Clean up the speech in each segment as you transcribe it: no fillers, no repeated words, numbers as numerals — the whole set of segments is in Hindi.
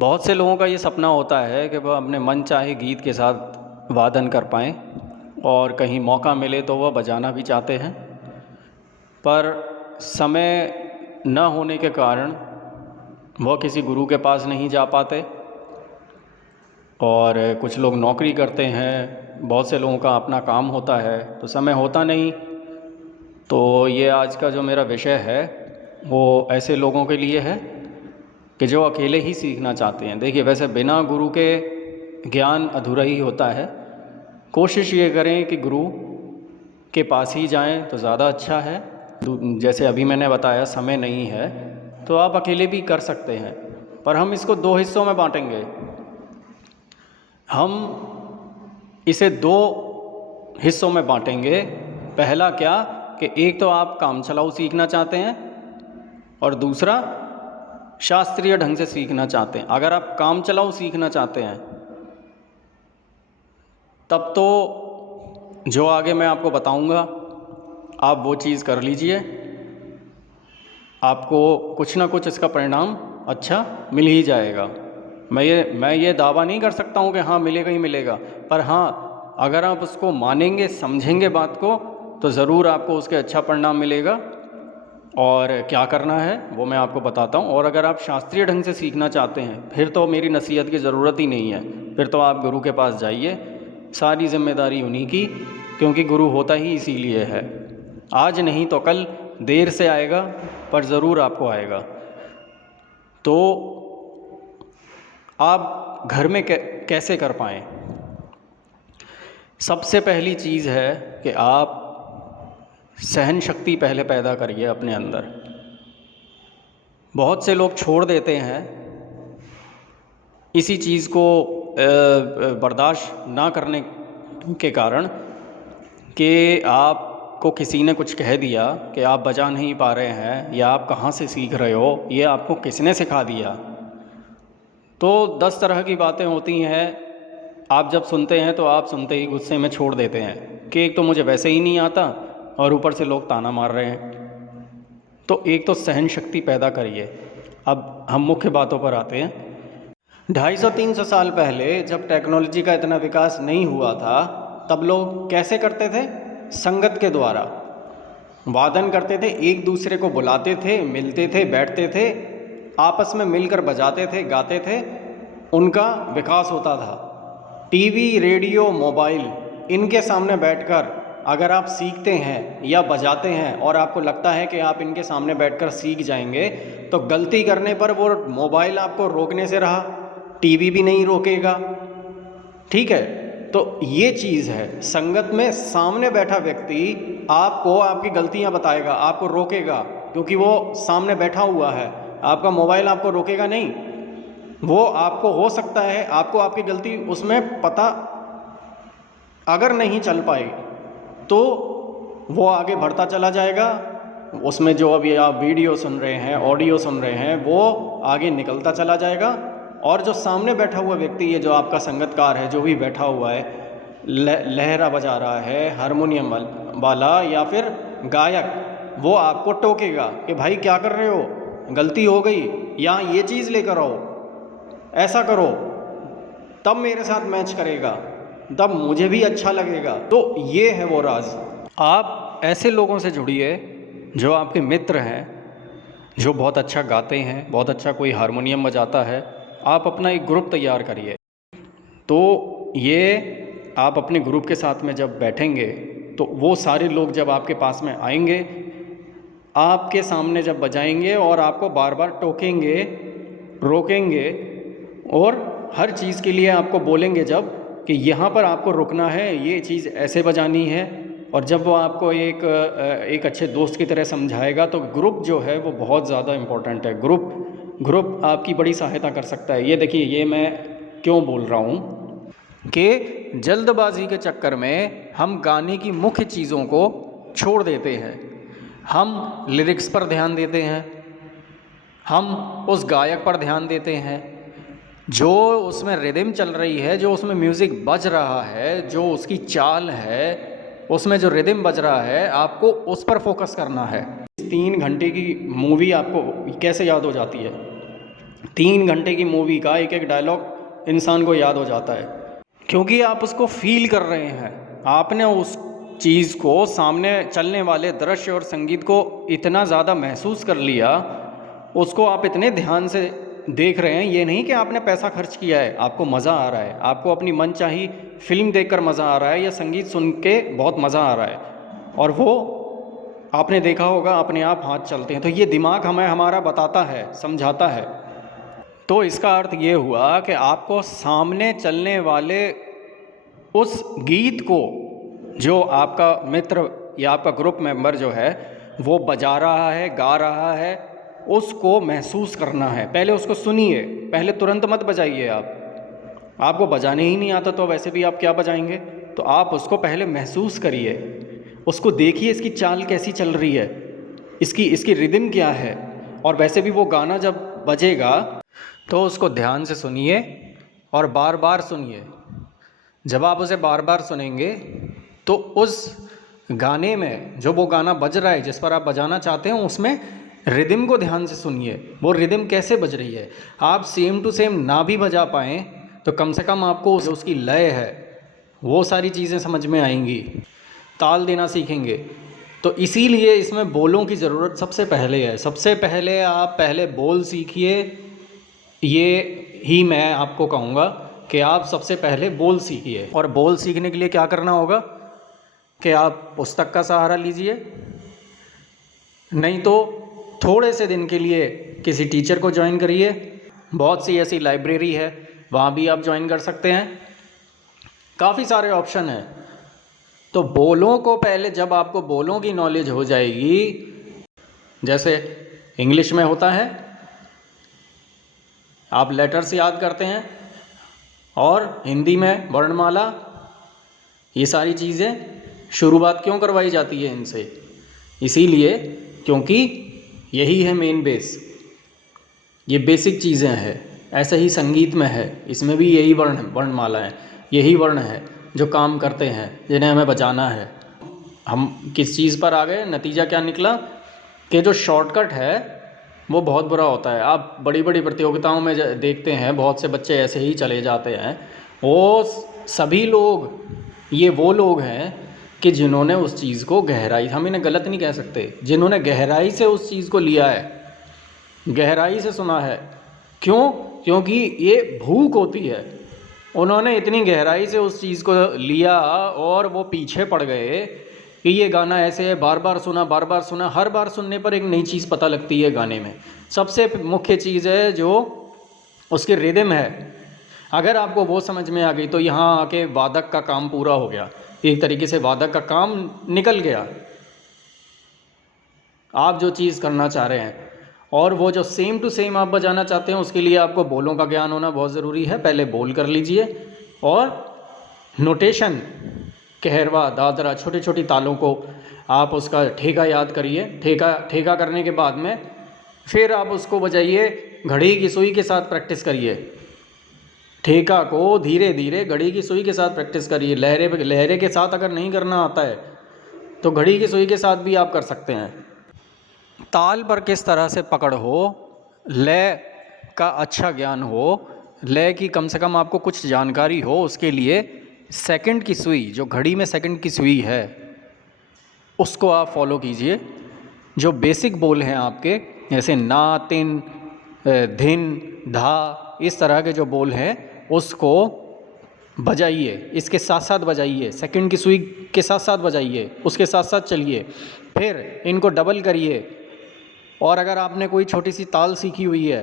बहुत से लोगों का ये सपना होता है कि वह अपने मन चाहे गीत के साथ वादन कर पाएँ और कहीं मौका मिले तो वह बजाना भी चाहते हैं, पर समय न होने के कारण वह किसी गुरु के पास नहीं जा पाते। और कुछ लोग नौकरी करते हैं, बहुत से लोगों का अपना काम होता है, तो समय होता नहीं। तो ये आज का जो मेरा विषय है वो ऐसे लोगों के लिए है कि जो अकेले ही सीखना चाहते हैं। देखिए, वैसे बिना गुरु के ज्ञान अधूरा ही होता है। कोशिश ये करें कि गुरु के पास ही जाएं तो ज़्यादा अच्छा है। जैसे अभी मैंने बताया, समय नहीं है तो आप अकेले भी कर सकते हैं, पर हम इसको दो हिस्सों में बांटेंगे। हम इसे दो हिस्सों में बांटेंगे। पहला क्या कि एक तो आप काम चलाऊ सीखना चाहते हैं और दूसरा शास्त्रीय ढंग से सीखना चाहते हैं। अगर आप काम चलाऊ सीखना चाहते हैं तब तो जो आगे मैं आपको बताऊंगा आप वो चीज़ कर लीजिए, आपको कुछ ना कुछ इसका परिणाम अच्छा मिल ही जाएगा। मैं ये दावा नहीं कर सकता हूँ कि हाँ मिलेगा ही मिलेगा, पर हाँ अगर आप उसको मानेंगे, समझेंगे बात को, तो ज़रूर आपको उसके अच्छा परिणाम मिलेगा। और क्या करना है वो मैं आपको बताता हूँ। और अगर आप शास्त्रीय ढंग से सीखना चाहते हैं फिर तो मेरी नसीहत की ज़रूरत ही नहीं है, फिर तो आप गुरु के पास जाइए, सारी जिम्मेदारी उन्हीं की, क्योंकि गुरु होता ही इसीलिए है। आज नहीं तो कल, देर से आएगा पर ज़रूर आपको आएगा। तो आप घर में कैसे कर पाएँ? सबसे पहली चीज़ है कि आप सहन शक्ति पहले पैदा करिए अपने अंदर। बहुत से लोग छोड़ देते हैं इसी चीज़ को बर्दाश्त ना करने के कारण कि आपको किसी ने कुछ कह दिया कि आप बजा नहीं पा रहे हैं या आप कहाँ से सीख रहे हो, ये आपको किसने सिखा दिया। तो 10 तरह की बातें होती हैं। आप जब सुनते हैं तो आप सुनते ही गुस्से में छोड़ देते हैं कि एक तो मुझे वैसे ही नहीं आता और ऊपर से लोग ताना मार रहे हैं। तो एक तो सहन शक्ति पैदा करिए। अब हम मुख्य बातों पर आते हैं। 250-300 साल पहले जब टेक्नोलॉजी का इतना विकास नहीं हुआ था तब लोग कैसे करते थे? संगत के द्वारा वादन करते थे, एक दूसरे को बुलाते थे, मिलते थे, बैठते थे, आपस में मिलकर बजाते थे, गाते थे, उनका विकास होता था। टीवी, रेडियो, मोबाइल, इनके सामने बैठकर अगर आप सीखते हैं या बजाते हैं और आपको लगता है कि आप इनके सामने बैठकर सीख जाएंगे, तो गलती करने पर वो मोबाइल आपको रोकने से रहा, टीवी भी नहीं रोकेगा। ठीक है, तो ये चीज़ है। संगत में सामने बैठा व्यक्ति आपको आपकी गलतियां बताएगा, आपको रोकेगा, क्योंकि वो सामने बैठा हुआ है। आपका मोबाइल आपको रोकेगा नहीं। वो आपको, हो सकता है आपको आपकी गलती उसमें पता अगर नहीं चल पाई तो वो आगे बढ़ता चला जाएगा। उसमें जो अभी आप वीडियो सुन रहे हैं, ऑडियो सुन रहे हैं, वो आगे निकलता चला जाएगा। और जो सामने बैठा हुआ व्यक्ति, ये जो आपका संगतकार है, जो भी बैठा हुआ है, लहरा बजा रहा है, हारमोनियम वाला या फिर गायक, वो आपको टोकेगा कि भाई क्या कर रहे हो, गलती हो गई, या ये चीज़ लेकर आओ, ऐसा करो, तब मेरे साथ मैच करेगा, तब मुझे भी अच्छा लगेगा। तो ये है वो राज। आप ऐसे लोगों से जुड़िए जो आपके मित्र हैं, जो बहुत अच्छा गाते हैं, बहुत अच्छा कोई हारमोनियम बजाता है। आप अपना एक ग्रुप तैयार करिए। तो ये आप अपने ग्रुप के साथ में जब बैठेंगे तो वो सारे लोग जब आपके पास में आएंगे, आपके सामने जब बजाएंगे और आपको बार बार टोकेंगे, रोकेंगे और हर चीज़ के लिए आपको बोलेंगे जब कि यहाँ पर आपको रुकना है, ये चीज़ ऐसे बजानी है। और जब वो आपको एक अच्छे दोस्त की तरह समझाएगा, तो ग्रुप जो है वो बहुत ज़्यादा इम्पोर्टेंट है। ग्रुप आपकी बड़ी सहायता कर सकता है। ये देखिए, ये मैं क्यों बोल रहा हूँ कि जल्दबाजी के चक्कर में हम गाने की मुख्य चीज़ों को छोड़ देते हैं। हम लिरिक्स पर ध्यान देते हैं, हम उस गायक पर ध्यान देते हैं, जो उसमें रिदम चल रही है, जो उसमें म्यूज़िक बज रहा है, जो उसकी चाल है, उसमें जो रिदम बज रहा है, आपको उस पर फोकस करना है। 3 घंटे की मूवी आपको कैसे याद हो जाती है? 3 घंटे की मूवी का एक एक डायलॉग इंसान को याद हो जाता है, क्योंकि आप उसको फील कर रहे हैं। आपने उस चीज़ को, सामने चलने वाले दृश्य और संगीत को इतना ज़्यादा महसूस कर लिया, उसको आप इतने ध्यान से देख रहे हैं। ये नहीं कि आपने पैसा खर्च किया है, आपको मज़ा आ रहा है, आपको अपनी मनचाही फिल्म देखकर मज़ा आ रहा है या संगीत सुन के बहुत मज़ा आ रहा है, और वो आपने देखा होगा अपने आप हाथ चलते हैं। तो ये दिमाग हमें हमारा बताता है, समझाता है। तो इसका अर्थ ये हुआ कि आपको सामने चलने वाले उस गीत को, जो आपका मित्र या आपका ग्रुप मेंबर जो है वो बजा रहा है, गा रहा है, उसको महसूस करना है। पहले उसको सुनिए, पहले तुरंत मत बजाइए। आपको बजाने ही नहीं आता तो वैसे भी आप क्या बजाएंगे? तो आप उसको पहले महसूस करिए, उसको देखिए, इसकी चाल कैसी चल रही है, इसकी रिदम क्या है। और वैसे भी वो गाना जब बजेगा तो उसको ध्यान से सुनिए और बार बार सुनिए। जब आप उसे बार बार सुनेंगे तो उस गाने में जो वो गाना बज रहा है, जिस पर आप बजाना चाहते हैं, उसमें रिदम को ध्यान से सुनिए। वो रिदम कैसे बज रही है। आप सेम टू सेम ना भी बजा पाएँ तो कम से कम आपको उसकी लय है, वो सारी चीज़ें समझ में आएंगी, ताल देना सीखेंगे। तो इसीलिए इसमें बोलों की ज़रूरत सबसे पहले है। सबसे पहले आप पहले बोल सीखिए। ये ही मैं आपको कहूँगा कि आप सबसे पहले बोल सीखिए। और बोल सीखने के लिए क्या करना होगा कि आप पुस्तक का सहारा लीजिए, नहीं तो थोड़े से दिन के लिए किसी टीचर को ज्वाइन करिए। बहुत सी ऐसी लाइब्रेरी है, वहाँ भी आप ज्वाइन कर सकते हैं। काफ़ी सारे ऑप्शन हैं। तो बोलों को पहले, जब आपको बोलों की नॉलेज हो जाएगी, जैसे इंग्लिश में होता है आप लेटर्स याद करते हैं, और हिंदी में वर्णमाला, ये सारी चीज़ें शुरुआत क्यों करवाई जाती है इनसे? इसीलिए क्योंकि यही है मेन बेस, ये बेसिक चीज़ें हैं। ऐसे ही संगीत में है, इसमें भी यही वर्णमाला है, यही वर्ण है जो काम करते हैं, जिन्हें हमें बजाना है। हम किस चीज़ पर आ गए? नतीजा क्या निकला कि जो शॉर्टकट है वो बहुत बुरा होता है। आप बड़ी बड़ी प्रतियोगिताओं में देखते हैं बहुत से बच्चे ऐसे ही चले जाते हैं। वो सभी लोग, ये वो लोग हैं कि जिन्होंने उस चीज़ को गहराई, हम इन्हें गलत नहीं कह सकते, जिन्होंने गहराई से उस चीज़ को लिया है, गहराई से सुना है। क्यों? क्योंकि ये भूख होती है। उन्होंने इतनी गहराई से उस चीज़ को लिया और वो पीछे पड़ गए कि ये गाना ऐसे है, बार बार सुना, बार बार सुना। हर बार सुनने पर एक नई चीज़ पता लगती है गाने में। सबसे मुख्य चीज़ है जो उसकी रिदम है। अगर आपको वो समझ में आ गई तो यहाँ आके वादक का काम पूरा हो गया, एक तरीके से वादक का काम निकल गया। आप जो चीज़ करना चाह रहे हैं और वो जो सेम टू सेम आप बजाना चाहते हैं, उसके लिए आपको बोलों का ज्ञान होना बहुत ज़रूरी है। पहले बोल कर लीजिए और नोटेशन, कहरवा, दादरा, छोटी छोटी तालों को आप उसका ठेका याद करिए। ठेका करने के बाद में फिर आप उसको बजाइए। घड़ी की सुई के साथ प्रैक्टिस करिए। ठेका को धीरे धीरे घड़ी की सुई के साथ प्रैक्टिस करिए। लहरे के साथ अगर नहीं करना आता है तो घड़ी की सुई के साथ भी आप कर सकते हैं। ताल पर किस तरह से पकड़ हो, लय का अच्छा ज्ञान हो, लय की कम से कम आपको कुछ जानकारी हो, उसके लिए सेकंड की सुई, जो घड़ी में सेकंड की सुई है, उसको आप फॉलो कीजिए। जो बेसिक बोल हैं आपके, जैसे ना, तिन, धिन, धा, इस तरह के जो बोल हैं उसको बजाइए। इसके साथ साथ बजाइए, सेकंड की सुई के साथ साथ बजाइए, उसके साथ साथ चलिए। फिर इनको डबल करिए। और अगर आपने कोई छोटी सी ताल सीखी हुई है,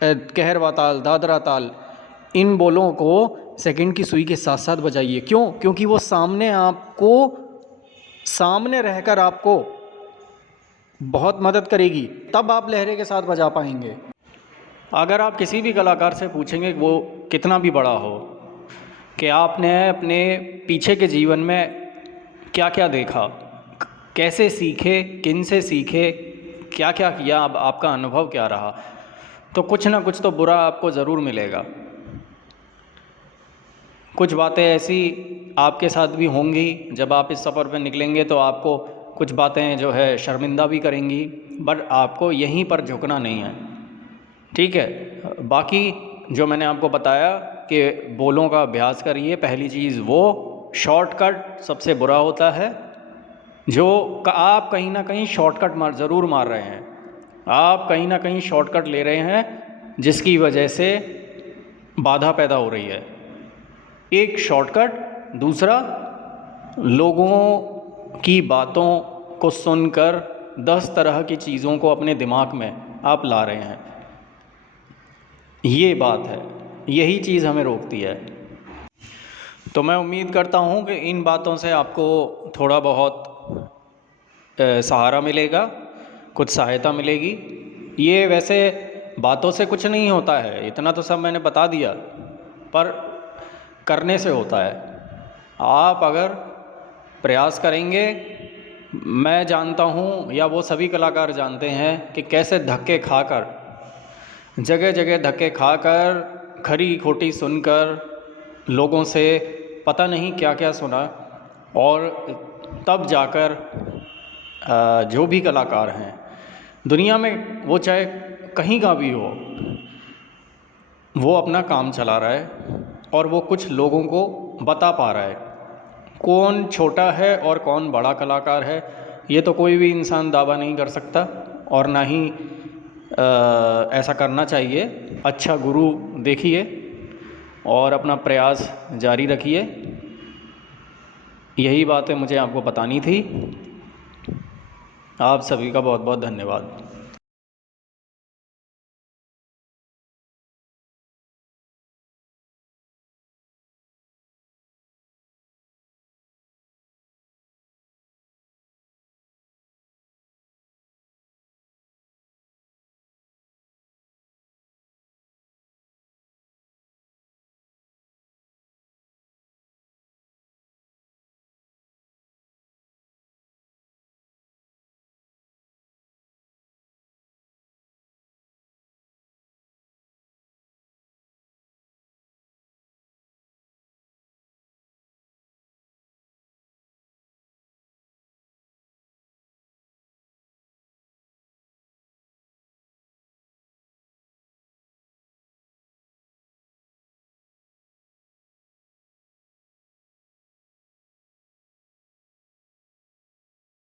कहरवा ताल, दादरा ताल, इन बोलों को सेकंड की सुई के साथ साथ बजाइए। क्यों? क्योंकि वो सामने रहकर आपको बहुत मदद करेगी, तब आप लहरे के साथ बजा पाएंगे। अगर आप किसी भी कलाकार से पूछेंगे, वो कितना भी बड़ा हो, कि आपने अपने पीछे के जीवन में क्या क्या देखा, कैसे सीखे, किन से सीखे, क्या क्या किया, अब आपका अनुभव क्या रहा, तो कुछ ना कुछ तो बुरा आपको ज़रूर मिलेगा। कुछ बातें ऐसी आपके साथ भी होंगी। जब आप इस सफ़र पर निकलेंगे तो आपको कुछ बातें जो है शर्मिंदा भी करेंगी, बट आपको यहीं पर झुकना नहीं है। ठीक है। बाकी जो मैंने आपको बताया कि बोलों का अभ्यास करिए, पहली चीज़ वो शॉर्टकट सबसे बुरा होता है। जो आप कहीं ना कहीं शॉर्टकट ज़रूर मार रहे हैं, आप कहीं ना कहीं शॉर्टकट ले रहे हैं जिसकी वजह से बाधा पैदा हो रही है। एक शॉर्टकट, दूसरा लोगों की बातों को सुनकर 10 तरह की चीज़ों को अपने दिमाग में आप ला रहे हैं। ये बात है, यही चीज़ हमें रोकती है। तो मैं उम्मीद करता हूँ कि इन बातों से आपको थोड़ा बहुत सहारा मिलेगा, कुछ सहायता मिलेगी। ये वैसे बातों से कुछ नहीं होता है, इतना तो सब मैंने बता दिया, पर करने से होता है। आप अगर प्रयास करेंगे, मैं जानता हूँ या वो सभी कलाकार जानते हैं कि कैसे धक्के खाकर, जगह जगह धक्के खाकर, खरी खोटी सुनकर, लोगों से पता नहीं क्या क्या सुना, और तब जाकर जो भी कलाकार हैं दुनिया में, वो चाहे कहीं का भी हो, वो अपना काम चला रहा है और वो कुछ लोगों को बता पा रहा है कौन छोटा है और कौन बड़ा कलाकार है। ये तो कोई भी इंसान दावा नहीं कर सकता, और ना ही ऐसा करना चाहिए। अच्छा गुरु देखिए और अपना प्रयास जारी रखिए। यही बातें मुझे आपको बतानी थी। आप सभी का बहुत बहुत धन्यवाद।